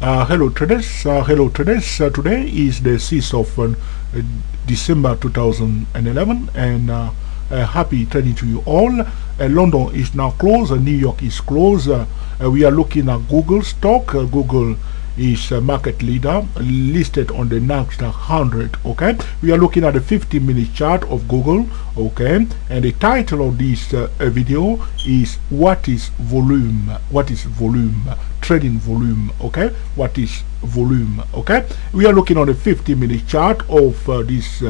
Hello traders. Hello traders. Today is the 6th of December 2011, and happy trading to you all. London is now closed. New York is closed. We are looking at Google stock. Google is a market leader listed on the Nasdaq 100. Okay, we are looking at the 50-minute chart of Google. Okay, and the title of this video is "What is volume? What is volume? Trading volume." Okay, what is volume? Okay, we are looking on the 50-minute chart of this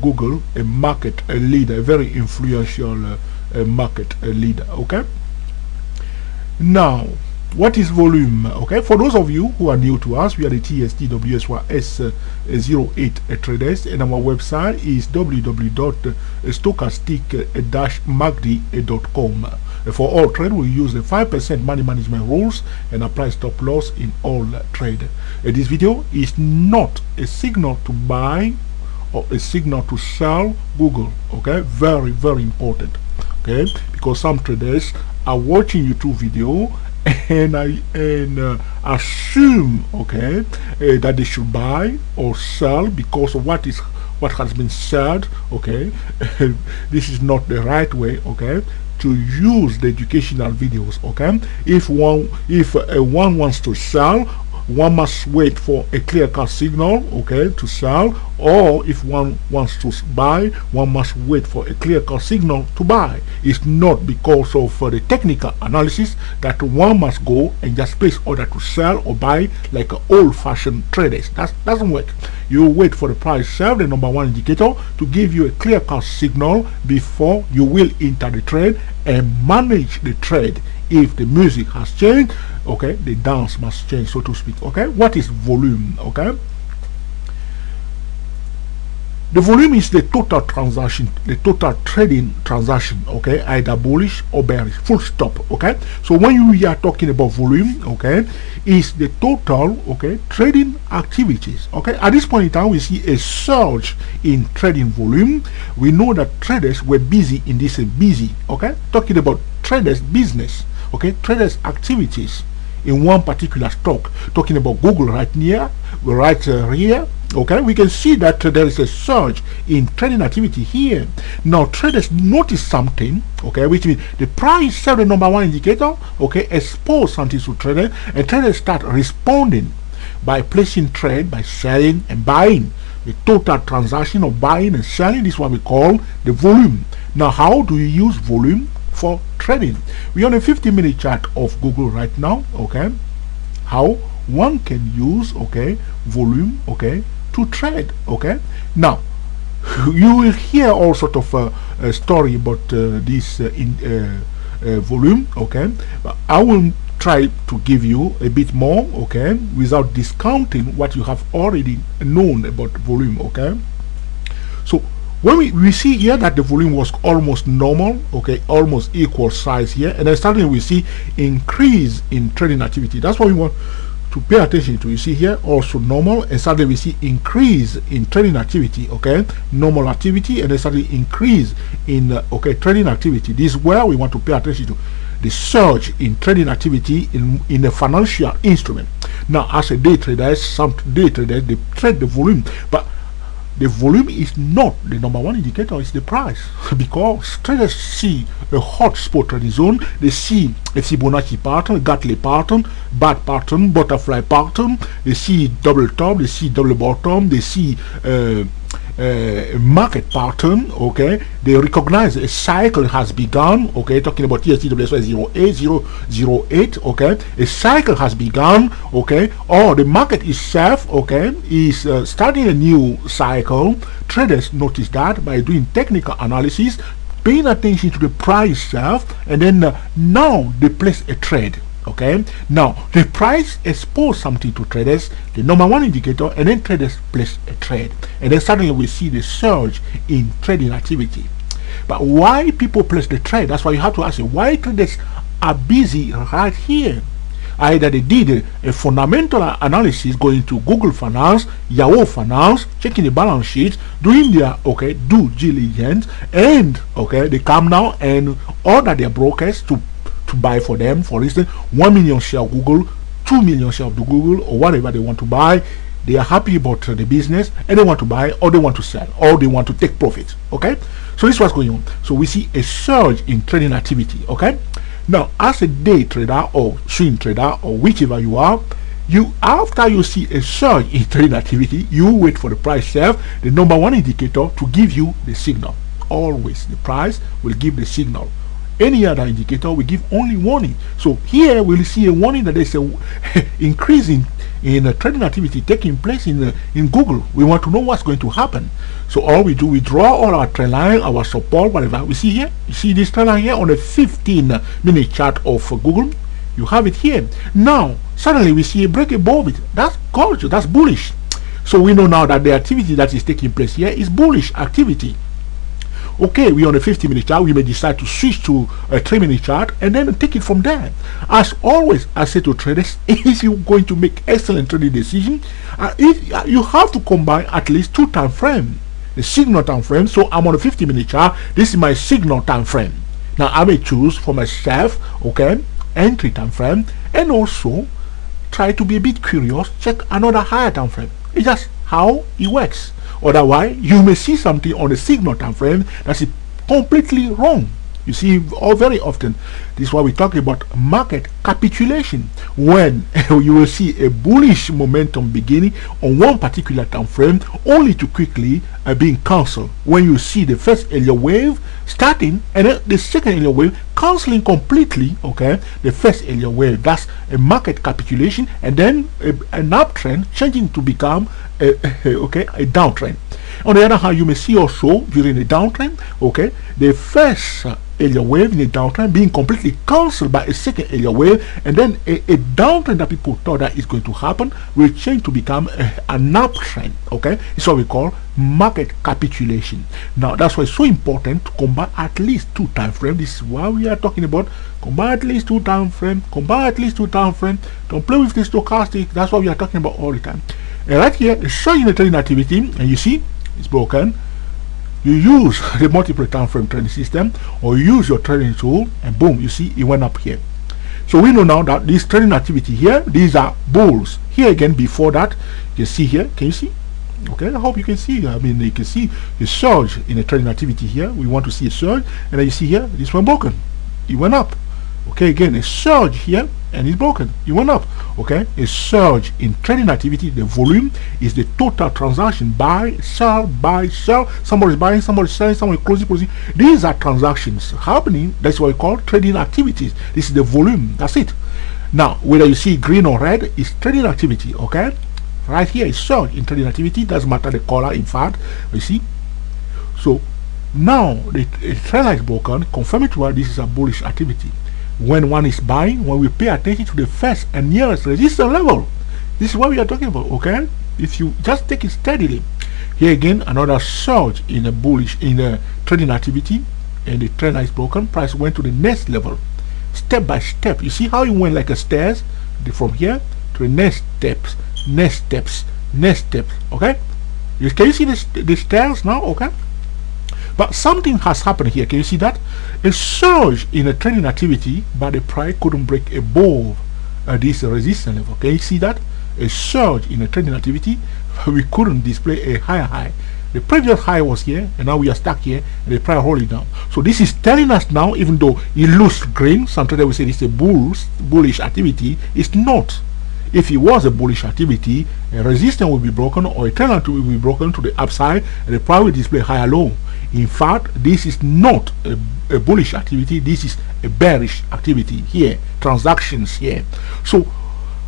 Google, a market leader, a very influential market leader. Okay, now what is volume? Okay, for those of you who are new to us, we are the TSTWSYS08 traders, and our website is www.stochastic-magdi.com. For all trade, we use the 5% money management rules and apply stop loss in all trade. This video is not a signal to buy or a signal to sell Google. Okay, very important. Okay, because some traders are watching YouTube video and assume, okay, that they should buy or sell because of what has been said. Okay, this is not the right way. Okay, to use the educational videos. Okay, if one wants to sell, one must wait for a clear-cut signal, okay, to sell, or if one wants to buy, one must wait for a clear-cut signal to buy. It's not because of the technical analysis that one must go and just place order to sell or buy like old-fashioned traders. That doesn't work. You wait for the price serve, the number one indicator, to give you a clear-cut signal before you will enter the trade and manage the trade. If the music has changed, okay, the dance must change, so to speak. Okay, what is volume? Okay, the volume is the total transaction, the total trading transaction. Okay, either bullish or bearish, full stop. Okay, so when we are talking about volume, okay, is the total, okay, trading activities. Okay, at this point in time, we see a surge in trading volume. We know that traders were busy in this busy. Okay, talking about traders business. Okay, traders activities in one particular stock. Talking about Google right here. Okay, we can see that there is a surge in trading activity here. Now traders notice something, okay, which means the price sell the number one indicator, okay, expose something to traders, and traders start responding by placing trade, by selling and buying. The total transaction of buying and selling, this is what we call the volume. Now how do you use volume for trading? We're on a 50-minute chart of Google right now. Okay, how one can use, okay, volume, okay, to trade. Okay, now you will hear all sort of a story about this volume. Okay, but I will try to give you a bit more, okay, without discounting what you have already known about volume. Okay, so when we see here that the volume was almost normal, okay, almost equal size here, and then suddenly we see increase in trading activity. That's what we want to pay attention to. You see here also normal, and suddenly we see increase in trading activity. Okay, normal activity, and then suddenly increase in okay, trading activity. This is where we want to pay attention to the surge in trading activity in a financial instrument. Now, as a day trader, some day traders, they trade the volume, but the volume is not the number one indicator, it's the price. Because traders see a hot spot trading zone, they see a Fibonacci pattern, Gartley pattern, bat pattern, butterfly pattern, they see double top, they see double bottom, they see market pattern. Okay, they recognize a cycle has begun. Okay, talking about TSTWSY08. Okay, a cycle has begun. Okay, or the market itself, okay, is starting a new cycle. Traders notice that by doing technical analysis, paying attention to the price itself, and then now they place a trade. Okay, now the price expose something to traders, the number one indicator, and then traders place a trade, and then suddenly we see the surge in trading activity. But why people place the trade? That's why you have to ask why traders are busy right here. Either they did a fundamental analysis, going to Google Finance, Yahoo Finance, checking the balance sheets, doing their due diligence, and they come now and order their brokers to buy for them, for instance, 1 million share Google 2 million shares of the Google or whatever they want to buy. They are happy about the business and they want to buy, or they want to sell, or they want to take profit. Okay, so this is what's going on. So we see a surge in trading activity. Okay, now as a day trader or swing trader or whichever you are, after you see a surge in trading activity, you wait for the price itself, the number one indicator, to give you the signal. Always the price will give the signal. Any other indicator will give only warning. So here we'll see a warning that there's a increase in trading activity taking place in Google. We want to know what's going to happen. So all we do, we draw all our trend line, our support, whatever. We see here, you see this trend line here on a 15-minute chart of Google. You have it here. Now suddenly we see a break above it. That's gorgeous, that's bullish. So we know now that the activity that is taking place here is bullish activity. Okay, we're on a 50-minute chart. We may decide to switch to a 3-minute chart and then take it from there. As always, I say to traders, if you're going to make excellent trading decisions, you have to combine at least 2 time frames. The signal time frame. So I'm on a 50-minute chart. This is my signal time frame. Now I may choose for myself, okay, entry time frame, and also try to be a bit curious, check another higher time frame. It's just how it works. Otherwise, you may see something on the signal time frame that's completely wrong. You see, very often, this is why we talk about market capitulation. When you will see a bullish momentum beginning on one particular time frame, only to quickly being cancelled. When you see the first Elliott wave starting and then the second Elliott wave cancelling completely, okay, the first Elliott wave, that's a market capitulation, and then an uptrend changing to become a downtrend. On the other hand, you may see also during the downtrend, okay, the first Elliott wave in a downtrend being completely cancelled by a second Elliott wave, and then a downtrend that people thought that is going to happen will change to become an uptrend. Okay, it's what we call market capitulation. Now that's why it's so important to combine at least 2 time frames. This is why we are talking about combine at least 2 time frames. Combine at least 2 time frames. Don't play with the stochastic. That's what we are talking about all the time. And right here, it's showing the trading activity, and you see it's broken. You use the multiple time frame trading system, or you use your trading tool, and boom, you see it went up here. So we know now that this trading activity here, these are bulls. Here again, before that, you see here, can you see? Okay, I hope you can see. I mean, you can see a surge in the trading activity here. We want to see a surge, and then you see here, this one broken. It went up. Okay, again, a surge here, and it's broken. It went up. Okay, a surge in trading activity. The volume is the total transaction: buy, sell, somebody's buying, somebody's selling, somebody's closing. These are transactions happening. That's what we call trading activities. This is the volume. That's it. Now, whether you see green or red, is trading activity. Okay, right here is surge in trading activity. Doesn't matter the color, in fact. You see. So now the trend line is broken, confirming to us this is a bullish activity. When one is buying, when we pay attention to the first and nearest resistance level, this is what we are talking about. Okay, if you just take it steadily, here again another surge in a bullish trading activity, and the trend line is broken. Price went to the next level, step by step. You see how it went like a stairs from here to the next steps. Okay, can you see the stairs now? Okay, but something has happened here. Can you see that? A surge in a trading activity, but the price couldn't break above this resistance level. Can you see that? A surge in a trading activity, we couldn't display a higher high. The previous high was here, and now we are stuck here, and the price holding down. So this is telling us now, even though it looks green, some traders will say it's a bullish activity. It's not. If it was a bullish activity, a resistance will be broken, or a trend line will be broken to the upside, and the price will display higher low. In fact, this is not a bullish activity. This is a bearish activity here, transactions here. So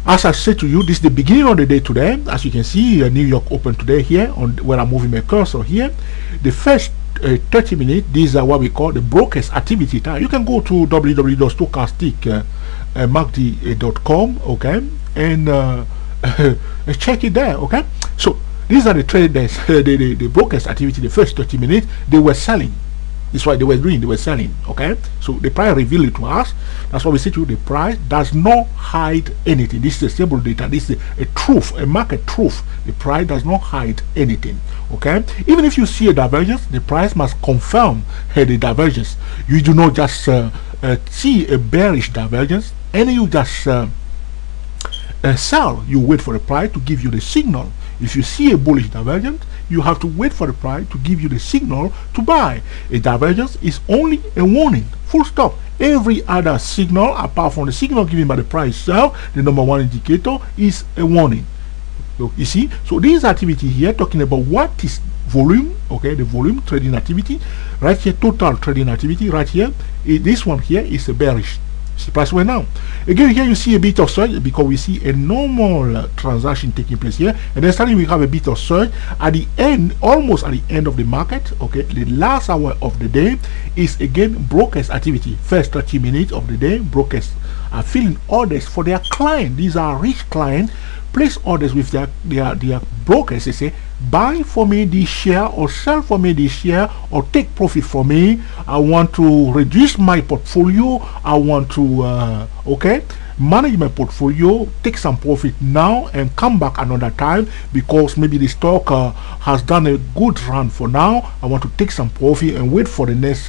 as I said to you, this is the beginning of the day today. As you can see, New York opened today here on where I'm moving my cursor here. The first 30 minutes, these are what we call the brokers activity time. You can go to www.stochasticmarkd.com, okay, and check it there. Okay, so these are the traders, the brokers activity. The first 30 minutes, they were selling. That's what they were doing. They were selling. Okay, so the price revealed it to us. That's why we say to you, the price does not hide anything. This is a stable data. This is a truth, a market truth. The price does not hide anything. Okay, even if you see a divergence, the price must confirm the divergence. You do not just see a bearish divergence, and you just sell, you wait for the price to give you the signal. If you see a bullish divergence, you have to wait for the price to give you the signal to buy. A divergence is only a warning, full stop. Every other signal apart from the signal given by the price itself, the number one indicator, is a warning. So you see, so this activity here talking about what is volume, okay, the volume trading activity. Right here, total trading activity. Right here, this one here is a bearish. See, price went down. Again, here you see a bit of surge because we see a normal transaction taking place here, and then suddenly we have a bit of surge at the end, almost at the end of the market. Okay, the last hour of the day is again brokers activity. First 30 minutes of the day, brokers are filling orders for their client. These are rich clients. Place orders with their brokers. They say, buy for me this share or sell for me this share or take profit for me. I want to reduce my portfolio. I want to manage my portfolio, take some profit now and come back another time because maybe the stock has done a good run for now. I want to take some profit and wait for the next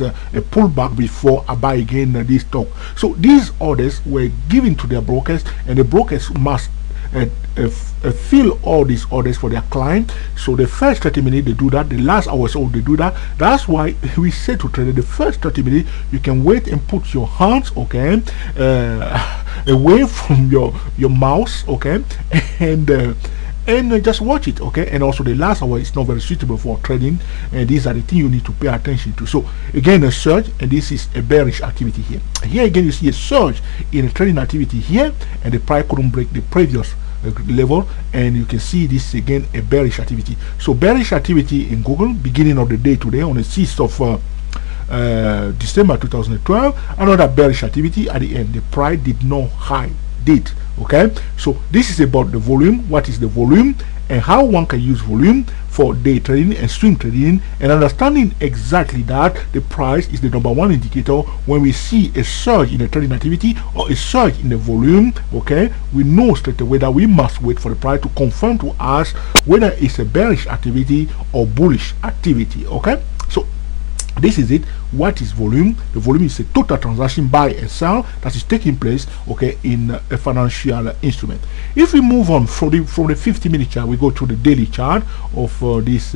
pullback before I buy again this stock. So these orders were given to their brokers, and the brokers must fill all these orders for their client. So the first 30 minutes they do that, the last hour or so they do that. That's why we say to trader, the first 30 minutes you can wait and put your hands, okay, away from your mouse, okay, and just watch it, okay. And also the last hour is not very suitable for trading, and these are the things you need to pay attention to. So again, a surge, and this is a bearish activity here. Here again you see a surge in the trading activity here, and the price couldn't break the previous level, and you can see this again a bearish activity. So bearish activity in Google beginning of the day today on the 6th of December 2012. Another bearish activity at the end. The price did not high did. Okay, so this is about the volume. What is the volume and how one can use volume for day trading and swing trading, and understanding exactly that the price is the number one indicator. When we see a surge in the trading activity or a surge in the volume, okay, we know straight away that we must wait for the price to confirm to us whether it's a bearish activity or bullish activity. Okay, so this is it. What is volume? The volume is a total transaction buy and sell that is taking place, okay, in a financial instrument. If we move on from the 50-minute chart, we go to the daily chart of this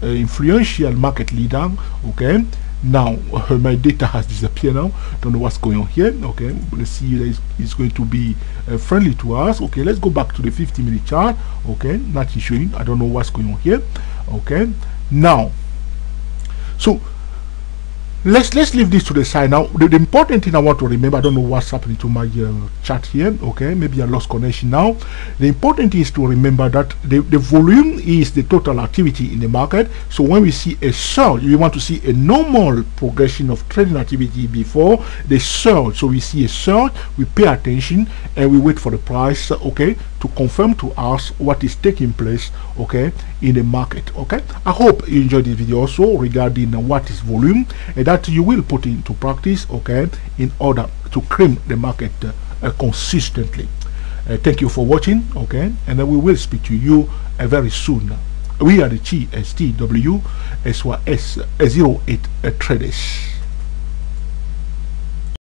influential market leader. Okay, now my data has disappeared now. Don't know what's going on here. Okay, let's see that it's going to be friendly to us. Okay, let's go back to the 50-minute chart. Okay, not showing. I don't know what's going on here. Okay, now, so let's leave this to the side now. The important thing I want to remember, I don't know what's happening to my chat here. Okay, maybe I lost connection now. The important thing is to remember that the volume is the total activity in the market. So when we see a surge, we want to see a normal progression of trading activity before the surge. So we see a surge, we pay attention, and we wait for the price, okay, to confirm to us what is taking place, okay, in the market. Okay, I hope you enjoyed this video also regarding what is volume, and that you will put into practice, okay, in order to cream the market consistently. Thank you for watching, okay, and then we will speak to you very soon. We are the GSTW SYS 08 traders.